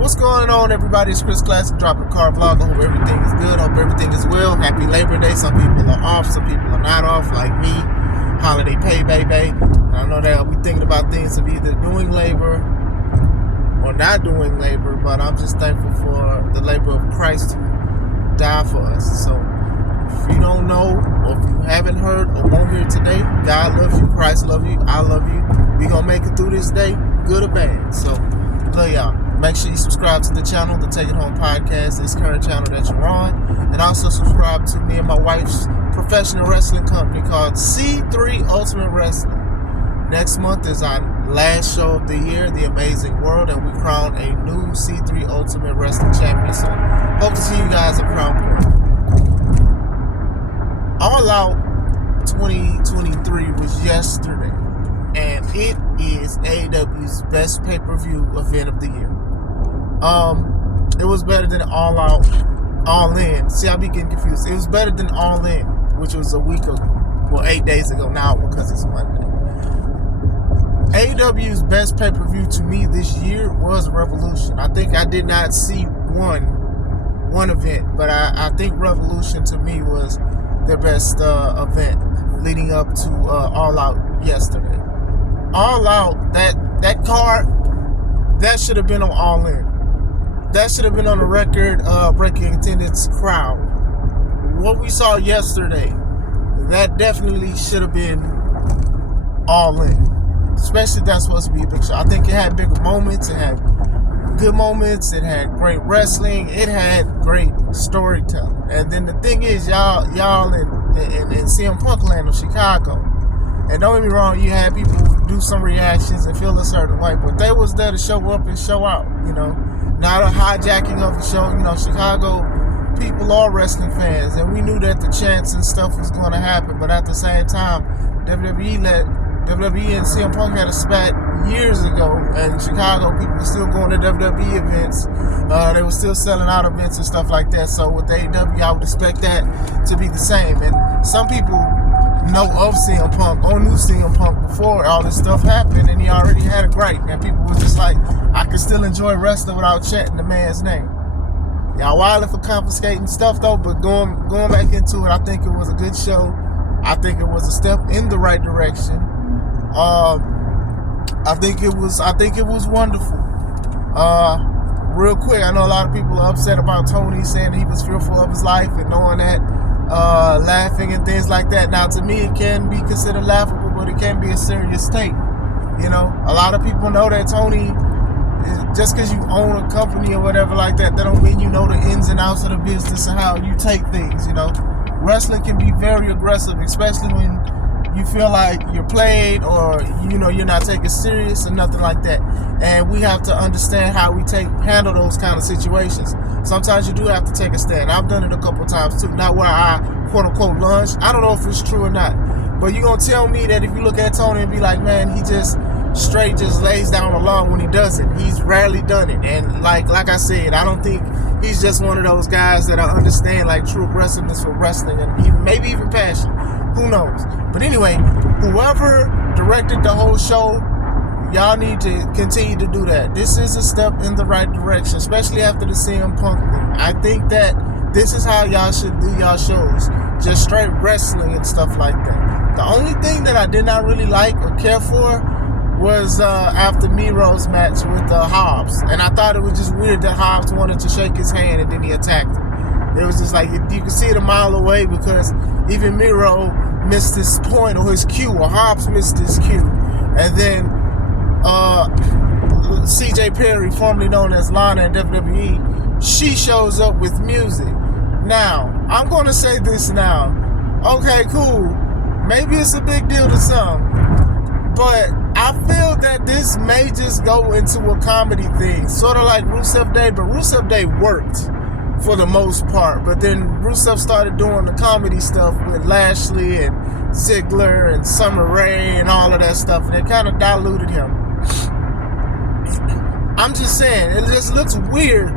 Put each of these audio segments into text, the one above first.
What's going on, everybody? It's Chris Classic, dropping a car vlog. I hope everything is good. Hope everything is well. Happy Labor Day. Some people are off, some people are not off, like me. Holiday pay, baby. I know that we thinking about things of either doing labor or not doing labor, but I'm just thankful for the labor of Christ who died for us. So if you don't know, or if you haven't heard or won't hear today, God loves you, Christ loves you, I love you. We gonna make it through this day, good or bad. So love y'all. Make sure you subscribe to the channel, the Take It Home Podcast, this current channel that you're on. And also subscribe to me and my wife's professional wrestling company called C3 Ultimate Wrestling. Next month is our last show of the year, The Amazing World, and we crown a new C3 Ultimate Wrestling Champion. So hope to see you guys at Crown Point. All Out 2023 was yesterday, and it is AEW's best pay-per-view event of the year. It was better than All Out, All In. See, I be getting confused. It was better than All In, which was a week ago, well, 8 days ago now because it's Monday. AEW's best pay-per-view to me this year was Revolution. I think I did not see one event, but I think Revolution to me was their best event leading up to All Out yesterday. All Out, that card, that should have been on All In. That should have been on a record breaking attendance crowd. What we saw yesterday, that definitely should have been All In. Especially if that's supposed to be a big show. I think it had bigger moments, it had good moments, it had great wrestling, it had great storytelling. And then the thing is, y'all in CM Punk land of Chicago. And don't get me wrong, you had people do some reactions and feel a certain way, but they was there to show up and show out, you know. Not a hijacking of the show. You know, Chicago people are wrestling fans, and we knew that the chants and stuff was going to happen, but at the same time, WWE and CM Punk had a spat years ago, and Chicago people were still going to WWE events. They were still selling out events and stuff like that. So with AEW, I would expect that to be the same. And some people know of CM Punk or knew CM Punk before all this stuff happened, and he already had a gripe, and people were just like, I can still enjoy wrestling without chanting the man's name. Y'all wilding for confiscating stuff though, but going back into it, I think it was a good show. I think it was a step in the right direction. I think it was wonderful. Real quick, I know a lot of people are upset about Tony saying he was fearful of his life and knowing that, laughing and things like that. Now, to me, it can be considered laughable, but it can be a serious state. You know, a lot of people know that Tony, just because you own a company or whatever like that, that don't mean you know the ins and outs of the business and how you take things, you know. Wrestling can be very aggressive, especially when you feel like you're played or, you know, you're not taken serious or nothing like that. And we have to understand how we handle those kind of situations. Sometimes you do have to take a stand. I've done it a couple times too. Not where I quote-unquote lunge. I don't know if it's true or not. But you're going to tell me that if you look at Tony and be like, man, he just straight just lays down the law when he does it. He's rarely done it. And like I said, I don't think he's just one of those guys that I understand like true aggressiveness for wrestling and maybe even passion. Who knows? But anyway, whoever directed the whole show, y'all need to continue to do that. This is a step in the right direction, especially after the CM Punk thing. I think that this is how y'all should do y'all shows. Just straight wrestling and stuff like that. The only thing that I did not really like or care for was after Miro's match with Hobbs. And I thought it was just weird that Hobbs wanted to shake his hand and then he attacked him. It was just like, you could see it a mile away because even Miro missed his point or his cue, or Hobbs missed his cue. And then CJ Perry, formerly known as Lana in WWE, she shows up with music. Now, I'm going to say this now. Okay, cool. Maybe it's a big deal to some. But I feel that this may just go into a comedy thing. Sort of like Rusev Day, but Rusev Day worked for the most part. But then Rusev started doing the comedy stuff with Lashley and Ziggler and Summer Rae and all of that stuff. And it kind of diluted him. I'm just saying, it just looks weird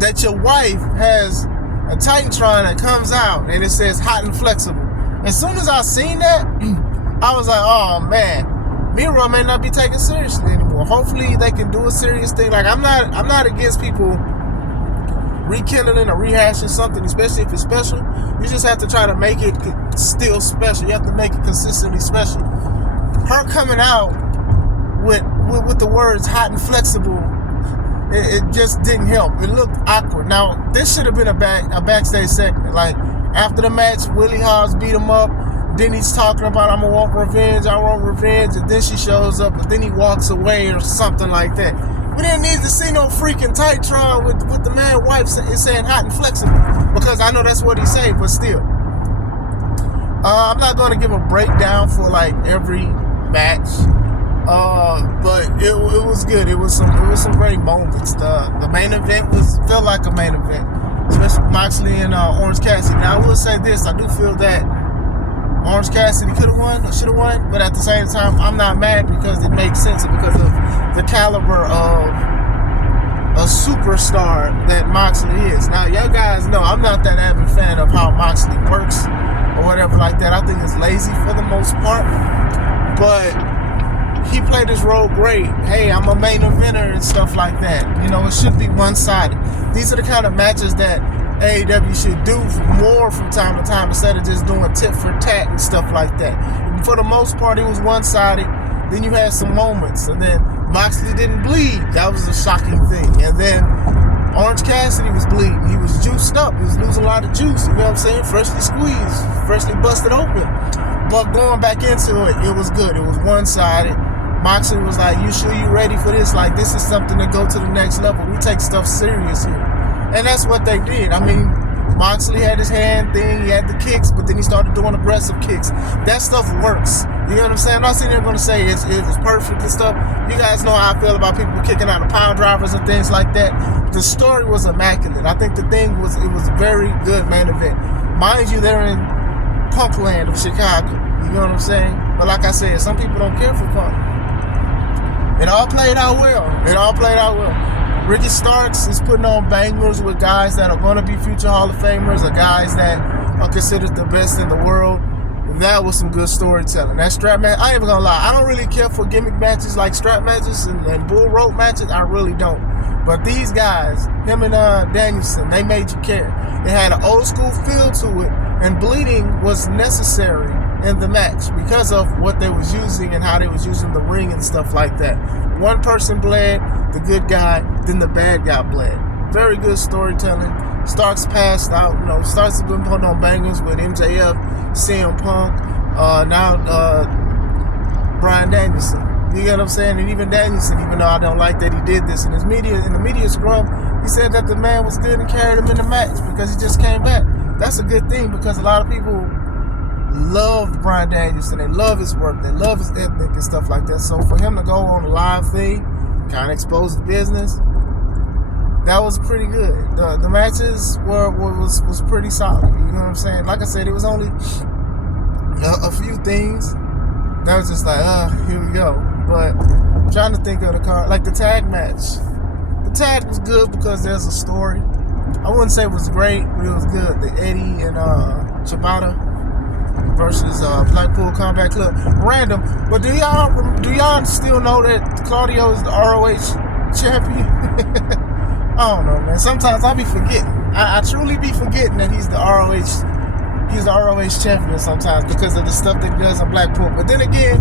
that your wife has a Titantron that comes out and it says hot and flexible. As soon as I seen that, I was like, oh man, Miro may not be taken seriously anymore. So hopefully they can do a serious thing. Like, I'm not against people rekindling or rehashing something, especially if it's special. You just have to try to make it still special. You have to make it consistently special. Her coming out with the words hot and flexible, it just didn't help. It looked awkward. Now, this should have been a backstage segment. Like, after the match, Willie Hobbs beat him up. Then he's talking about, I want revenge. And then she shows up, but then he walks away or something like that. We didn't need to see no freaking Titantron with the man wife saying hot and flexible, because I know that's what he said, but still. I'm not going to give a breakdown for like every match, but it was good. It was some great moments. The main event felt like a main event, especially Moxley and Orange Cassidy. Now I will say this: I do feel that Orange Cassidy could have won or should have won, but at the same time, I'm not mad because it makes sense because of the caliber of a superstar that Moxley is. Now, y'all guys know I'm not that avid fan of how Moxley works or whatever like that. I think it's lazy for the most part, but he played his role great. Hey, I'm a main eventer and stuff like that. You know, it should be one-sided. These are the kind of matches that AEW should do more from time to time instead of just doing tit for tat and stuff like that. And for the most part, it was one-sided. Then you had some moments, and then Moxley didn't bleed. That was a shocking thing. And then Orange Cassidy was bleeding. He was juiced up. He was losing a lot of juice. You know what I'm saying? Freshly squeezed, freshly busted open. But going back into it, it was good. It was one-sided. Moxley was like, "You sure you ready for this? Like, this is something to go to the next level. We take stuff serious here." And that's what they did. I mean, Moxley had his hand thing, he had the kicks, but then he started doing aggressive kicks. That stuff works. You know what I'm saying? I'm not sitting there going to say it was perfect and stuff. You guys know how I feel about people kicking out of power drivers and things like that. The story was immaculate. I think the thing was, it was a very good main event. Mind you, they're in Punkland of Chicago. You know what I'm saying? But like I said, some people don't care for Punk. It all played out well. Ricky Starks is putting on bangers with guys that are going to be future Hall of Famers or guys that are considered the best in the world. That was some good storytelling. That strap match, I ain't even gonna lie, I don't really care for gimmick matches like strap matches and bull rope matches. I really don't. But these guys, him and Danielson, they made you care. It had an old school feel to it, and bleeding was necessary in the match because of what they was using and how they was using the ring and stuff like that. One person bled, the good guy, then the bad guy bled. Very good storytelling. Starks passed out. You know, Starks has been putting on bangers with MJF, CM Punk, now Bryan Danielson. You get what I'm saying? And even Danielson, even though I don't like that he did this in the media scrum, he said that the man was good and carried him in the match because he just came back. That's a good thing because a lot of people love Bryan Danielson. They love his work. They love his ethic and stuff like that. So for him to go on a live thing, kind of expose the business, that was pretty good. The matches was pretty solid. You know what I'm saying? Like I said, it was only a few things that was just like, here we go. But I'm trying to think of the card, like the tag match. The tag was good because there's a story. I wouldn't say it was great, but it was good. The Eddie and Shibata versus Blackpool Combat Club. Random, but do y'all still know that Claudio is the ROH champion? I don't know, man. Sometimes I be forgetting. I truly be forgetting that he's the ROH champion sometimes because of the stuff that he does in Blackpool. But then again,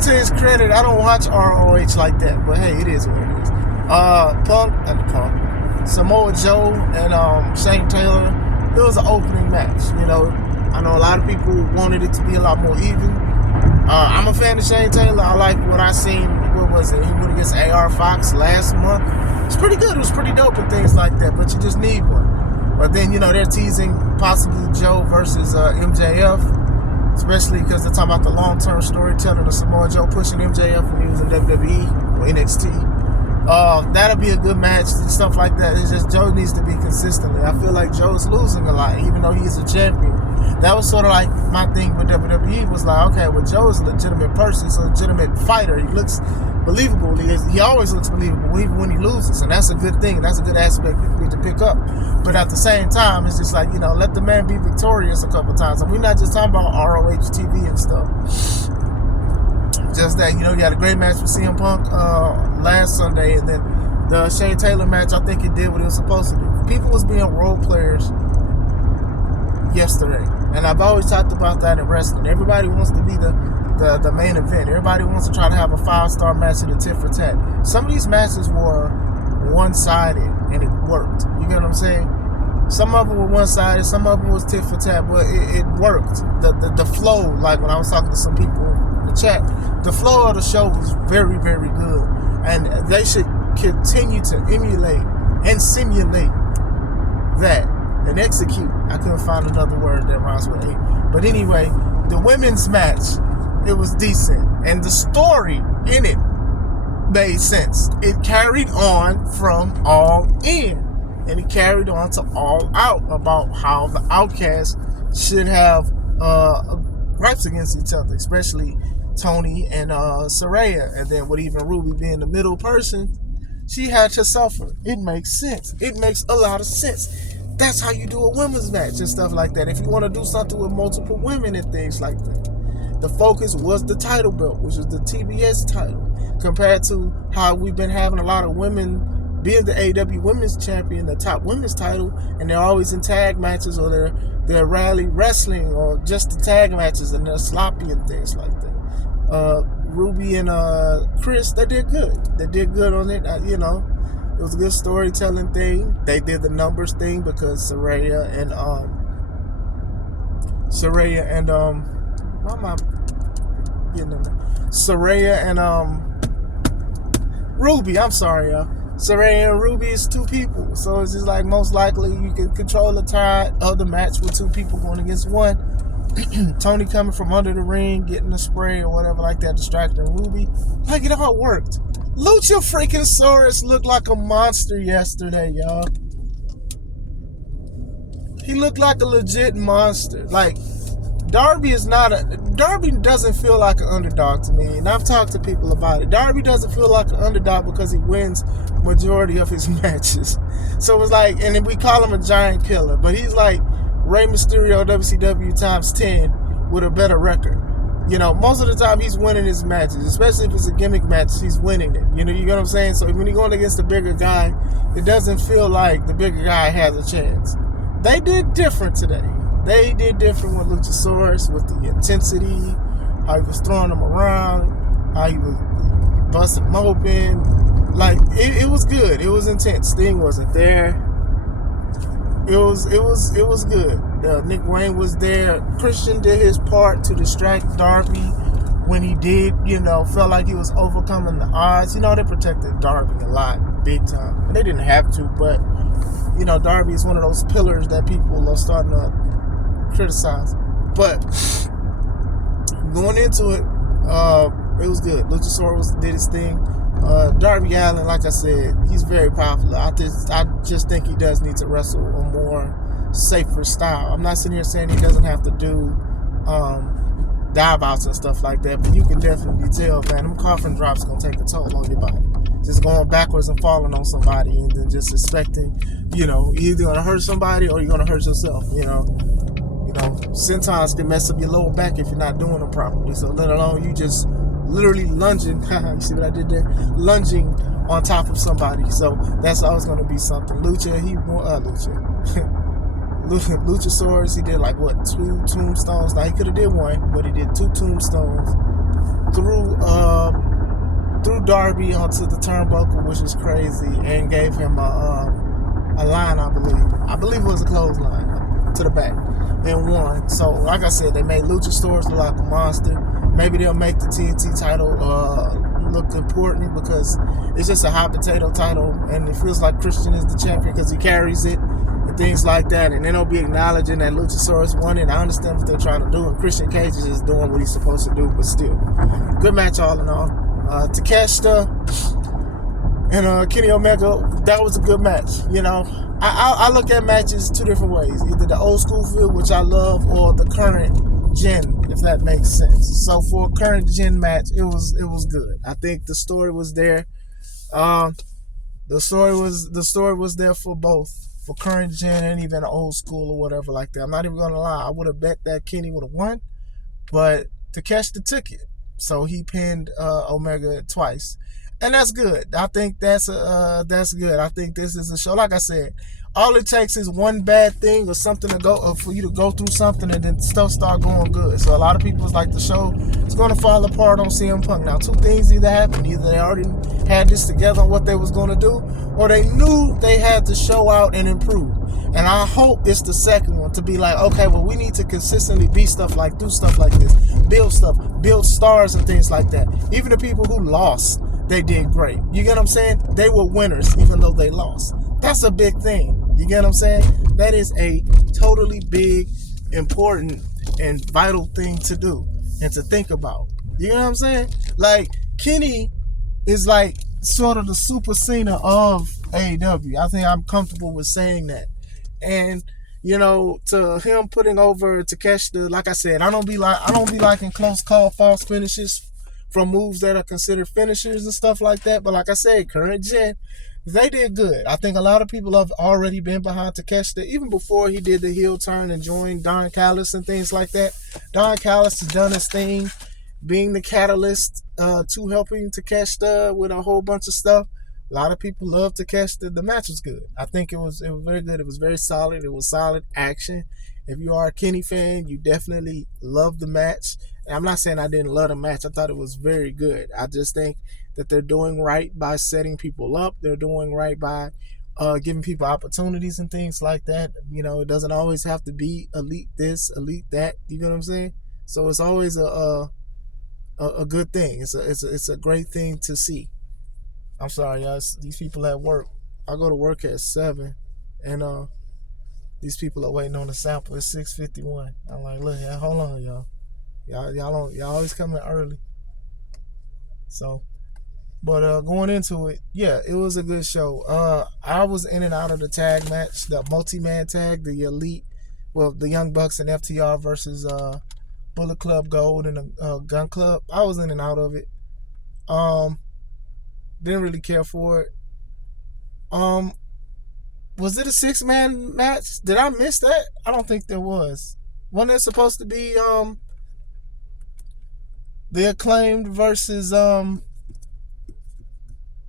to his credit, I don't watch ROH like that. But hey, it is what it is. Samoa Joe and Shane Taylor. It was an opening match. You know, I know a lot of people wanted it to be a lot more even. I'm a fan of Shane Taylor. I like what I seen. What was it? He went against AR Fox last month. It's pretty good. It was pretty dope and things like that. But you just need one. But then, you know, they're teasing possibly Joe versus MJF, especially because they're talking about the long-term storytelling of Samoa Joe pushing MJF when he was in WWE or NXT. That'll be a good match and stuff like that. It's just Joe needs to be consistently. I feel like Joe's losing a lot, even though he's a champion. That was sort of like my thing with WWE was like, okay, well, Joe's a legitimate person. He's a legitimate fighter. He looks believable. He always looks believable, even when he loses. And that's a good thing. That's a good aspect to pick up. But at the same time, it's just like, you know, let the man be victorious a couple times. And we're not just talking about ROH TV and stuff. Just that, you had a great match with CM Punk last Sunday, and then the Shane Taylor match, I think it did what it was supposed to do. People was being role players yesterday, and I've always talked about that in wrestling. Everybody wants to be the main event. Everybody wants to try to have a 5-star match in a tit for tat. Some of these matches were one-sided, and it worked. You get what I'm saying? Some of them were one-sided, some of them was tit for tat, but it worked. The flow, like when I was talking to some people in the chat, the flow of the show was very, very good, and they should continue to emulate and simulate that and execute. I couldn't find another word that rhymes with A. But anyway, the women's match, it was decent, and the story in it made sense. It carried on from All In, and it carried on to All Out about how the Outcasts should have gripes against each other, especially Tony and Saraya, and then with even Ruby being the middle person, she had to suffer. It makes sense. It makes a lot of sense. That's how you do a women's match and stuff like that. If you want to do something with multiple women and things like that. The focus was the title belt, which is the TBS title, compared to how we've been having a lot of women being the AEW Women's Champion, the top women's title, and they're always in tag matches, or they're rarely wrestling, or just the tag matches, and they're sloppy and things like that. Ruby and Chris, they did good. They did good on it. It was a good storytelling thing. They did the numbers thing because Saraya and why am I getting in there? Saraya and Ruby. I'm sorry, y'all. Saraya and Ruby is two people, so it's just like most likely you can control the tide of the match with two people going against one. Tony coming from under the ring, getting the spray or whatever like that, distracting Ruby. Like, it all worked. Lucha freaking Saurus looked like a monster yesterday, y'all. He looked like a legit monster. Like, Darby doesn't feel like an underdog to me, and I've talked to people about it. Darby doesn't feel like an underdog because he wins majority of his matches. So it's like, and then we call him a giant killer, but he's like Rey Mysterio WCW times 10 with a better record. Most of the time he's winning his matches, especially if it's a gimmick match, he's winning it. You get what I'm saying? So when you're going against the bigger guy, it doesn't feel like the bigger guy has a chance. They did different today. They did different with Luchasaurus, with the intensity, how he was throwing them around, how he was busting them open. Like, it was good. It was intense. Sting wasn't there. It was good. Nick Wayne was there. Christian did his part to distract Darby when he did, felt like he was overcoming the odds. They protected Darby a lot, big time. And they didn't have to, but, Darby is one of those pillars that people are starting to criticize. But going into it, it was good. Luchasaurus did his thing. Darby Allin, like I said, he's very popular. I just think he does need to wrestle a more safer style. I'm not sitting here saying he doesn't have to do dive outs and stuff like that, but you can definitely tell, man, them coffin drops gonna take a toll on your body. Just going backwards and falling on somebody, and then just expecting, you're either gonna hurt somebody or you're gonna hurt yourself. Sentons can mess up your lower back if you're not doing them properly. So let alone you just literally lunging. You see what I did there? Lunging on top of somebody. So that's always going to be something. Luchasaurus, he did like 2 tombstones. Now he could have did one, but he did 2 tombstones through Darby onto the turnbuckle, which is crazy, and gave him a line, I believe it was a clothesline to the back, and won. So like I said, they made Luchasaurus look like a monster. Maybe they'll make the TNT title look important because it's just a hot potato title, and it feels like Christian is the champion because he carries it and things like that, and then they'll be acknowledging that Luchasaurus won it. I understand what they're trying to do, and Christian Cage is just doing what he's supposed to do, but still, good match all in all. Takeshita and Kenny Omega, that was a good match. I look at matches 2 different ways, either the old school feel, which I love, or the current gen, if that makes sense. So for a current gen match, it was good. I think the story was there. The story was there for both, for current gen and even old school or whatever like that. I'm not even gonna lie, I would have bet that Kenny would have won, but Takeshita took it. So he pinned Omega twice, and that's good. I think that's good. I think this is a show. Like I said, all it takes is one bad thing or something to go for you to go through something, and then stuff start going good. So a lot of people is like, the show is going to fall apart on CM Punk. Now, two things either happened: either they already had this together on what they was going to do, or they knew they had to show out and improve. And I hope it's the second one, to be like, okay, well, we need to consistently do stuff like this, build stars and things like that. Even the people who lost, they did great. You get what I'm saying? They were winners even though they lost. That's a big thing. You get what I'm saying? That is a totally big, important, and vital thing to do and to think about. You know what I'm saying? Like, Kenny is like sort of the Super Cena of AEW. I think I'm comfortable with saying that. And you know, to him putting over Takeshita, like I said, I don't be liking close call false finishes from moves that are considered finishers and stuff like that. But like I said, current gen, they did good. I think a lot of people have already been behind Takeshita even before he did the heel turn and joined Don Callis and things like that. Don Callis has done his thing, being the catalyst to helping Takeshita with a whole bunch of stuff. A lot of people love Takeshita. The match was good. I think it was very good. It was very solid. It was solid action. If you are a Kenny fan, you definitely love the match. And I'm not saying I didn't love the match. I thought it was very good. I just think that they're doing right by setting people up. They're doing right by giving people opportunities and things like that. You know, it doesn't always have to be elite this, elite that. You know what I'm saying? So it's always a good thing. It's a great thing to see. I'm sorry, y'all. These people at work. I go to work at 7, and these people are waiting on the sample. It's 6:51. I'm like, look, hold on, y'all. Y'all always coming early. So, but going into it, yeah, it was a good show. I was in and out of the tag match, the multi-man tag, the elite, well, the Young Bucks and FTR versus Bullet Club Gold and the Gun Club. I was in and out of it. Didn't really care for it. Was it a 6-man match? Did I miss that? I don't think there was. Wasn't it supposed to be the Acclaimed versus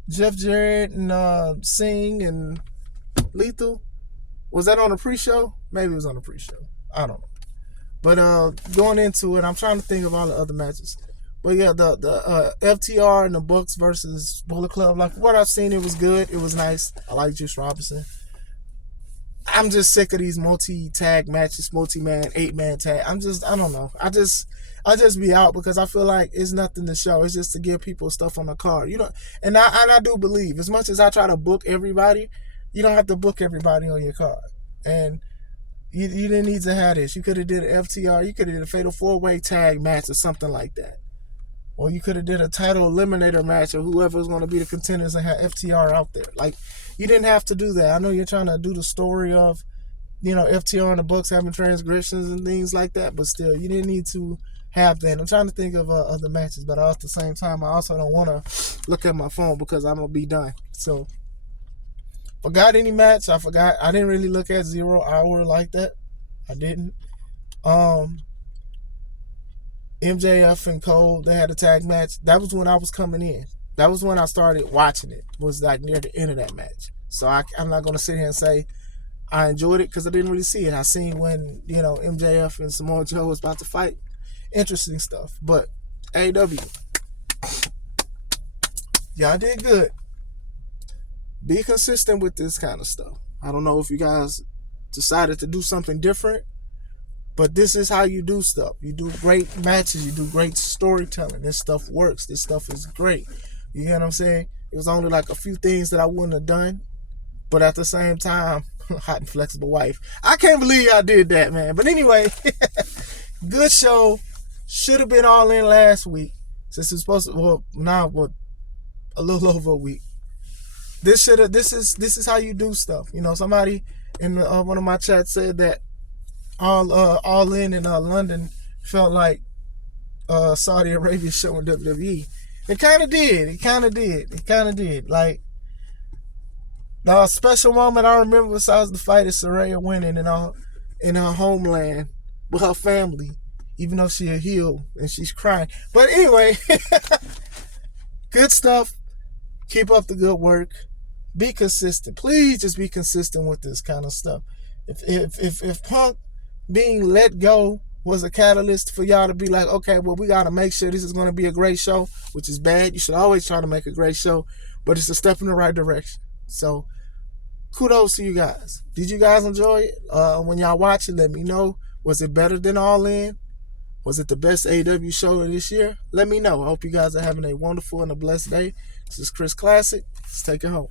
Jeff Jarrett and Singh and Lethal? Was that on the pre-show? Maybe it was on the pre-show. I don't know. But going into it, I'm trying to think of all the other matches. But yeah, the FTR and the Bucks versus Bullet Club, like what I've seen, it was good. It was nice. I like Juice Robinson. I'm just sick of these multi-tag matches, multi-man, 8-man tag. I don't know. I just be out because I feel like it's nothing to show. It's just to give people stuff on the card. You know, and I do believe, as much as I try to book everybody, you don't have to book everybody on your card. And you didn't need to have this. You could have did an FTR. You could have did a Fatal 4-Way tag match or something like that. Or you could have did a title eliminator match or whoever was going to be the contenders and have FTR out there. Like, you didn't have to do that. I know you're trying to do the story of, you know, FTR and the Bucks having transgressions and things like that, but still, you didn't need to have that. I'm trying to think of other matches, but at the same time, I also don't want to look at my phone because I'm going to be done. So, forgot any match. I forgot. I didn't really look at 0 Hour like that. I didn't. MJF and Cole, they had a tag match. That was when I was coming in. That was when I started watching it. Was like near the end of that match. So I'm not going to sit here and say I enjoyed it because I didn't really see it. I seen when, you know, MJF and Samoa Joe was about to fight. Interesting stuff. But AEW, y'all did good. Be consistent with this kind of stuff. I don't know if you guys decided to do something different, but this is how you do stuff. You do great matches. You do great storytelling. This stuff works. This stuff is great. You know what I'm saying? It was only like a few things that I wouldn't have done. But at the same time, hot and flexible wife. I can't believe I did that, man. But anyway, good show. Should have been all in last week. Since it's supposed to, a little over a week. This is how you do stuff. You know, somebody in one of my chats said that all in London felt like Saudi Arabia showing WWE. It kind of did. Like, the special moment I remember besides the fight is Saraya winning in her homeland with her family, even though she a heel and she's crying. But anyway, good stuff. Keep up the good work. Be consistent. Please just be consistent with this kind of stuff. If Punk being let go was a catalyst for y'all to be like, okay, well, we got to make sure this is going to be a great show, which is bad. You should always try to make a great show, but it's a step in the right direction. So kudos to you guys. Did you guys enjoy it? When y'all watch it, let me know. Was it better than All In? Was it the best AEW show of this year? Let me know. I hope you guys are having a wonderful and a blessed day. This is Chris Classic. Let's take it home.